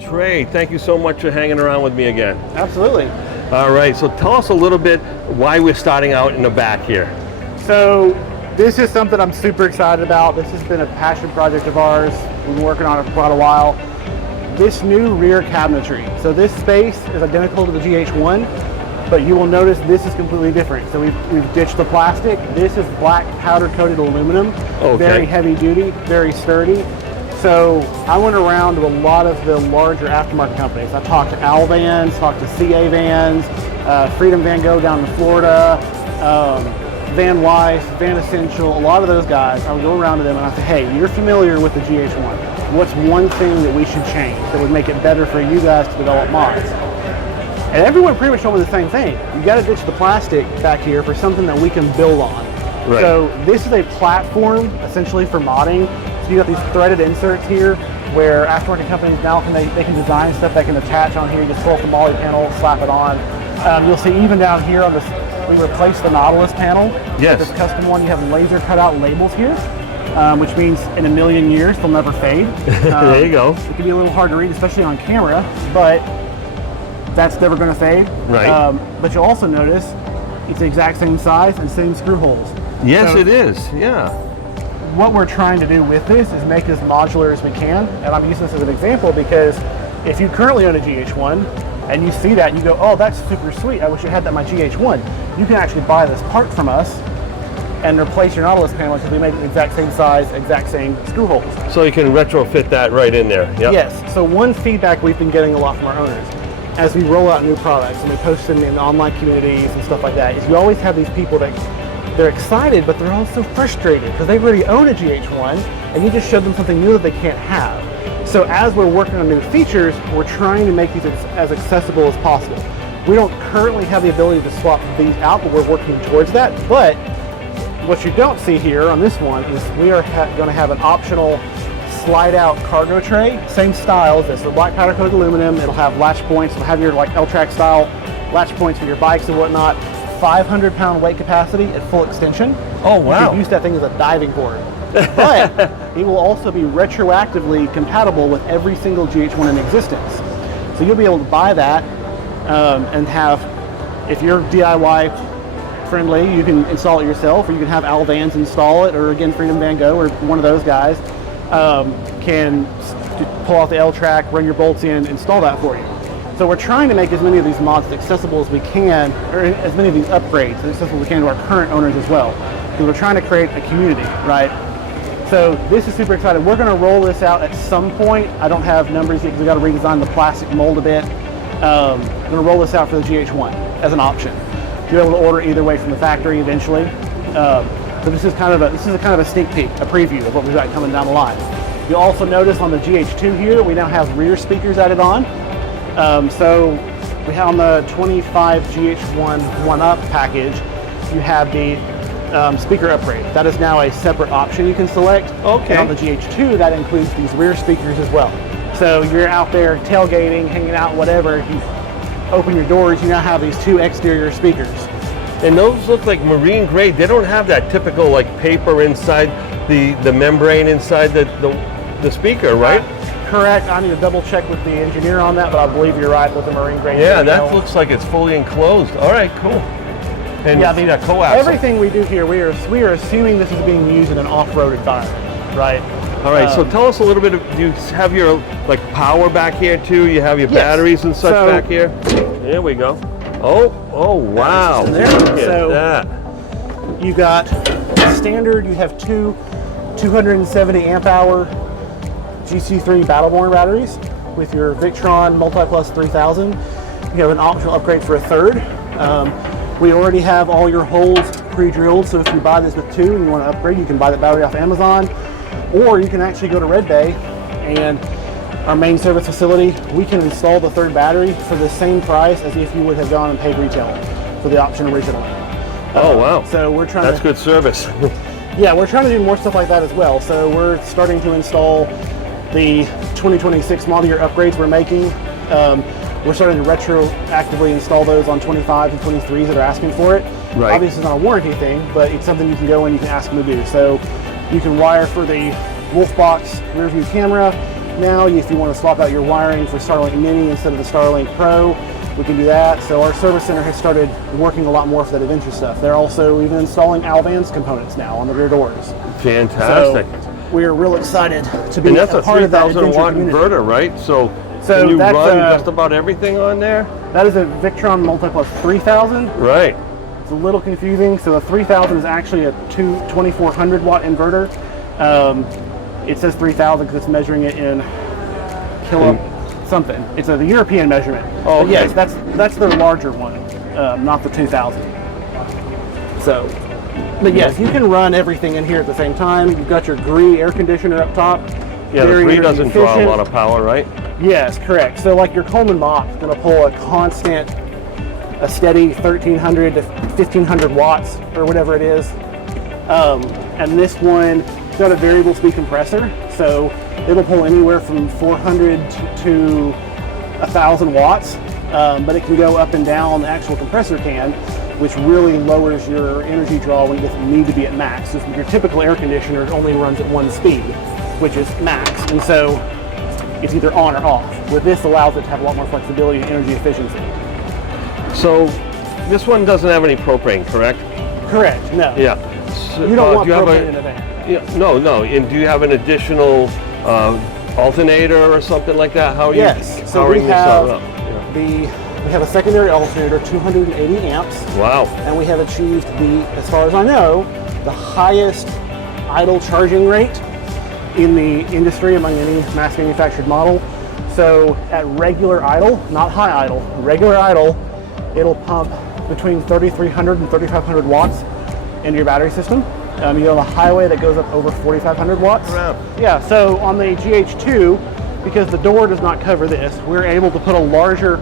Trey, thank you so much for hanging around with me again. Absolutely. All right, so tell us a little bit why we're starting out in the back here. So this is something I'm super excited about. This has been a passion project of ours. We've been working on it for quite a while. This new rear cabinetry. So this space is identical to the GH1, but you will notice this is completely different. So we've ditched the plastic. This is black powder coated aluminum. Okay. Very heavy duty, very sturdy. So I went around to a lot of the larger aftermarket companies. I talked to Al Vans, talked to CA Vans, Freedom Van Gogh down in Florida, Van Weiss, Van Essential, a lot of those guys. I would go around to them and I say, hey, you're familiar with the GH1. What's one thing that we should change that would make it better for you guys to develop mods? And everyone pretty much told me the same thing. You got to ditch the plastic back here for something that we can build on. Right. So this is a platform essentially for modding. So you got these threaded inserts here where aftermarket companies now they can design stuff that can attach on here. You just pull up the MOLLE panel, slap it on. You'll see even down here on this, we replaced the Nautilus panel. Yes. With this custom one, you have laser cut out labels here, which means in a million years they'll never fade. There you go. It can be a little hard to read, especially on camera, but that's never going to fade. Right. But you'll also notice it's the exact same size and same screw holes. Yes, so it is. Yeah. What we're trying to do with this is make it as modular as we can, and I'm using this as an example because if you currently own a GH1 and you see that and you go, oh, that's super sweet, I wish I had that in my GH1, you can actually buy this part from us and replace your Nautilus panel because we made it the exact same size, exact same screw holes. So you can retrofit that right in there. Yep. Yes. So one feedback we've been getting a lot from our owners as we roll out new products and we post them in online communities and stuff like that is you always have these people that they're excited, but they're also frustrated because they already own a GH1 and you just showed them something new that they can't have. So as we're working on new features, we're trying to make these as accessible as possible. We don't currently have the ability to swap these out, but we're working towards that. But what you don't see here on this one is we are going to have an optional slide out cargo tray, same style as this. So black powder coated aluminum, it'll have latch points, it'll have your like L-track style latch points for your bikes and whatnot. 500-pound weight capacity at full extension. Oh, wow. You could use that thing as a diving board. But it will also be retroactively compatible with every single GH1 in existence. So you'll be able to buy that and have, if you're DIY friendly, you can install it yourself, or you can have Al Vans install it, or again, Freedom Van Gogh, or one of those guys can pull out the L-track, run your bolts in, install that for you. So we're trying to make as many of these mods accessible as we can, or as many of these upgrades as accessible as we can to our current owners as well. Because we're trying to create a community, right? So this is super exciting. We're going to roll this out at some point. I don't have numbers yet because we got to redesign the plastic mold a bit. I'm going to roll this out for the GH1 as an option. You'll be able to order either way from the factory eventually. So this is kind of a sneak peek, a preview of what we've got coming down the line. You'll also notice on the GH2 here, we now have rear speakers added on. So we have on the 25 GH1 1-Up package, you have the speaker upgrade. That is now a separate option you can select. Okay. And on the GH2, that includes these rear speakers as well. So you're out there tailgating, hanging out, whatever, you open your doors, you now have these two exterior speakers. And those look like marine grade. They don't have that typical like paper inside the membrane inside the speaker, right? Correct. I need to double check with the engineer on that, but I believe you're right with the marine grade. Yeah, that looks like it's fully enclosed. All right, cool. And yeah, I mean, a coaxial. Everything we do here, we are assuming this is being used in an off-road environment, right? All right, so tell us a little bit of, do you have your like power back here too? You have your batteries and such back here? There we go. Oh wow. There. Look at so that. You got standard, you have two 270 amp hour GC3 Battleborn batteries with your Victron Multi-Plus 3000. You have an optional upgrade for a third. We already have all your holes pre-drilled, so if you buy this with two and you want to upgrade, you can buy the battery off Amazon, or you can actually go to Red Bay and our main service facility, we can install the third battery for the same price as if you would have gone and paid retail for the option originally. Oh wow. So we're trying That's good service. Yeah, we're trying to do more stuff like that as well. So we're starting to install the 2026 model year upgrades we're making. We're starting to retroactively install those on 25s and 23s that are asking for it. Right. Obviously it's not a warranty thing, but it's something you can go and you can ask them to do. So you can wire for the Wolf box rear view camera. Now, if you want to swap out your wiring for Starlink Mini instead of the Starlink Pro, we can do that. So our service center has started working a lot more for that adventure stuff. They're also even installing Alvan's components now on the rear doors. Fantastic. So we're real excited to be And that's a a part of that 3,000 watt adventure community. inverter, right? So can you that's, run just about everything on there? That is a Victron Multiplus 3000. Right. It's a little confusing. So the 3000 is actually a 2400 watt inverter. It says 3000 because it's measuring it in kilo something. It's the European measurement. Oh, okay. Yes, that's their larger one, not the 2000. So, but yes, you can run everything in here at the same time. You've got your GREE air conditioner up top. Yeah, the Very GREE doesn't draw a efficient. lot of power, right? Yes, correct. So like your Coleman mop is going to pull a steady 1300 to 1500 watts or whatever it is. And this one has got a variable speed compressor, so it'll pull anywhere from 400 to 1000 watts, but it can go up and down. The actual compressor can, which really lowers your energy draw when you need to be at max. So your typical air conditioner only runs at one speed, which is max, and so it's either on or off. With this allows it to have a lot more flexibility and energy efficiency. So this one doesn't have any propane, correct? Correct, no. Yeah. So, You don't want do you have propane in a van. Yeah, no. And do you have an additional alternator or something like that? How are you Yes, so powering we this have up? Yeah. we have a secondary alternator, 280 amps, Wow. and we have achieved as far as I know, the highest idle charging rate in the industry among any mass manufactured model. So at regular idle, not high idle, regular idle, it'll pump between 3,300 and 3,500 watts into your battery system. You go on the highway that goes up over 4,500 watts. Wow. Yeah, so on the GH2, because the door does not cover this, we're able to put a larger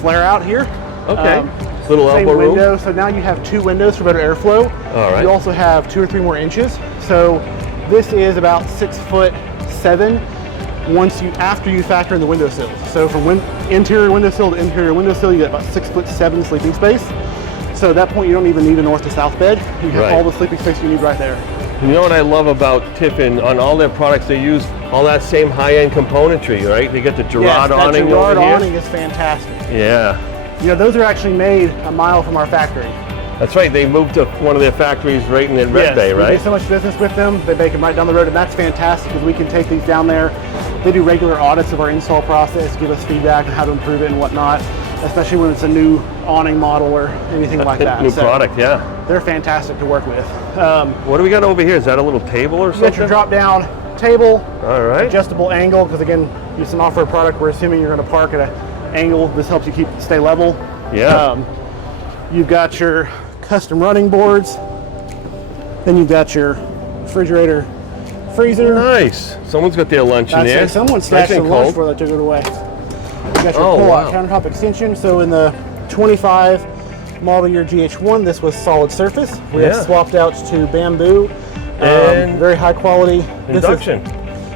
flare out here. Okay. Little Same elbow room. window, so now you have two windows for better airflow. All right. You also have 2 or 3 more inches. So this is about 6'7" after you factor in the windowsill. So from interior windowsill to interior windowsill, you get about 6'7" sleeping space. So at that point, you don't even need a north to south bed. You have Right. all the sleeping space you need right there. You know what I love about Tiffin? On all their products, they use all that same high-end componentry, right? They get the Gerard Yes, that awning Gerard over here. awning is fantastic. Yeah. You know, those are actually made a mile from our factory. That's right. They moved to one of their factories right in Red Yes, Bay, we right? do so much business with them. They make them right down the road, and that's fantastic because we can take these down there. They do regular audits of our install process, give us feedback on how to improve it and whatnot, especially when it's a new awning model or anything like that. New So product, yeah. they're fantastic to work with. What do we got over here? Is that a little table or You something? got your drop-down table, All right. adjustable angle, because again, it's an off-road product. We're assuming you're going to park at an angle. This helps you stay level. Yeah. You've got your custom running boards. Then you've got your refrigerator, freezer. Nice. Someone's got their lunch in That's there. it. Someone Nice snatched and some lunch cold. before they took it away. You got your Oh, pull-out wow. countertop extension. So in the 25 model year GH1, this was solid surface. We Yeah. have swapped out to bamboo. And very high quality. Induction.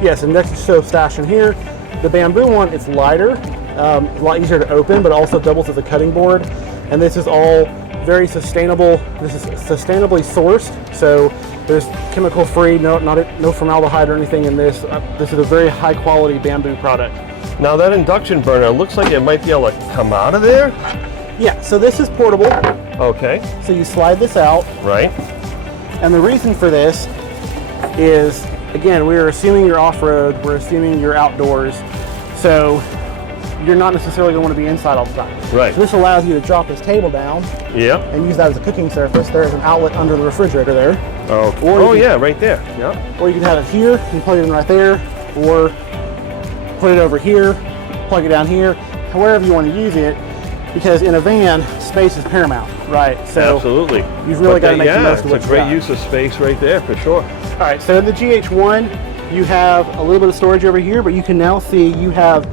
Yes, induction stove stash in here. The bamboo one, it's lighter, a lot easier to open, but also doubles as a cutting board. And this is all very sustainable. This is sustainably sourced, so there's chemical free, no formaldehyde or anything in this. This is a very high quality bamboo product. Now that induction burner looks like it might be able to come out of there. Yeah, so this is portable. Okay. So you slide this out, Right. and the reason for this is, again, we're assuming you're off-road, we're assuming you're outdoors, so you're not necessarily going to want to be inside all the time. Right. So this allows you to drop this table down Yep. and use that as a cooking surface. There's an outlet under the refrigerator there. Oh. Or you Oh can- yeah, right there. Yep. Or you can have it here and plug it in right there, or put it over here, plug it down here, however you want to use it, because in a van, space is paramount, right? So Absolutely. you've really got to make yeah, the most of what it's a you great got. use of space right there for sure. All right, so in the GH1, you have a little bit of storage over here, but you can now see you have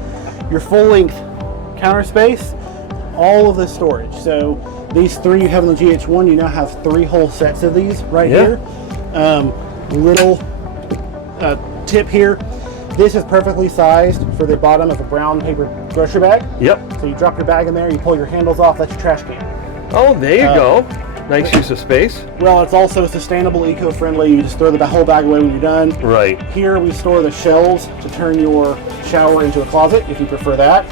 your full-length counter space, all of this storage. So these 3 you have in the GH1, you now have 3 whole sets of these right Yeah. here. Little tip here. This is perfectly sized for the bottom of a brown paper grocery bag. Yep. So you drop your bag in there, you pull your handles off, that's your trash can. Oh, there you go. Nice use of space. Well, it's also sustainable, eco-friendly. You just throw the whole bag away when you're done. Right. Here we store the shelves to turn your shower into a closet, if you prefer that.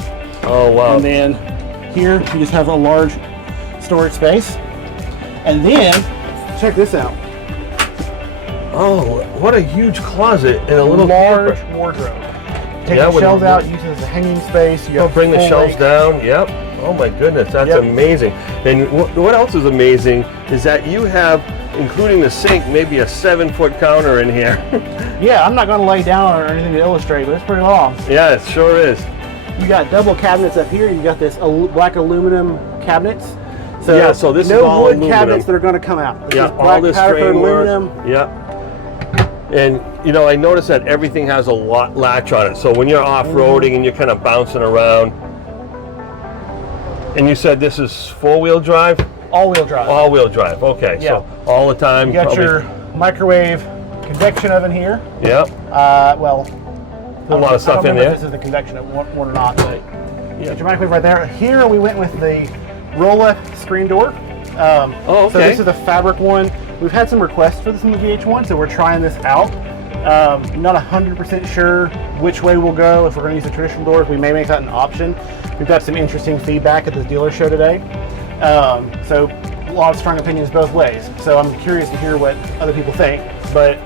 Oh, wow. And then here you just have a large storage space. And then, check this out. Oh, what a huge closet and a little large camper. wardrobe. Take the shelves out, use it as a hanging space. You bring the shelves down. Yep. Oh my goodness, that's amazing. And what else is amazing is that you have, including the sink, maybe a 7-foot counter in here. Yeah, I'm not going to lay down or anything to illustrate, but it's pretty long. Yeah, it sure is. You got double cabinets up here. You got this black aluminum cabinets. So yeah, so this no is all wood aluminum. cabinets that are going to come out. This yeah, is black all this framework. aluminum. Yeah. And you know, I noticed that everything has a latch on it. So when you're off-roading and you're kind of bouncing around, and you said this is 4-wheel drive? All-wheel drive. All-wheel drive. Okay. Yeah. So all the time. You got your microwave convection oven here. Yep. Well, a lot of stuff in there. If this is the convection one or not, but you got your microwave right there. Here we went with the roll-up screen door. Oh, okay. So this is the fabric one. We've had some requests for this in the GH1, so we're trying this out. Not 100% sure which way we'll go. If we're going to use the traditional doors, we may make that an option. We've got some interesting feedback at the dealer show today. So a lot of strong opinions both ways. So I'm curious to hear what other people think. But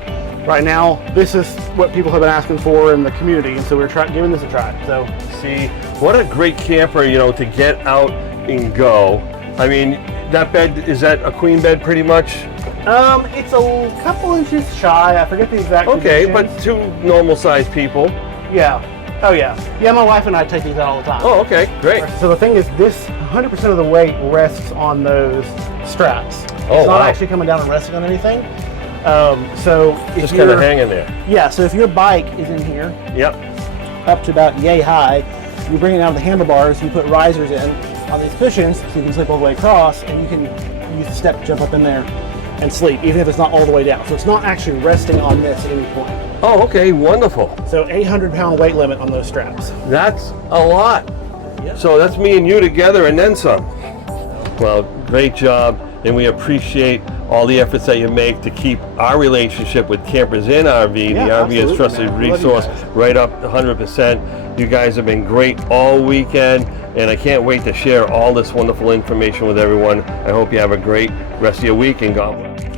right now, this is what people have been asking for in the community, and so we're giving this a try. So see, what a great camper, you know, to get out and go. I mean, that bed, is that a queen bed pretty much? It's a couple inches shy. I forget the exact Okay, dimensions. but 2 normal-sized people. Yeah. Oh, yeah. Yeah, my wife and I take these out all the time. Oh, okay, great. So the thing is, this 100% of the weight rests on those straps. Oh, it's not wow. actually coming down and resting on anything. So if Just kind of hanging there. Yeah, so if your bike is in here, Yep. up to about yay high, you bring it down to the handlebars, you put risers in on these cushions so you can slip all the way across, and you can use the step to jump up in there and sleep, even if it's not all the way down. So it's not actually resting on this at any point. Oh, okay, wonderful. So 800-pound weight limit on those straps. That's a lot. Yep. So that's me and you together and then some. Well, great job, and we appreciate all the efforts that you make to keep our relationship with Campers in RV, Yeah, the RV as absolutely, trusted man. We love you resource, guys. right up 100%. You guys have been great all weekend, and I can't wait to share all this wonderful information with everyone. I hope you have a great rest of your week, and God bless.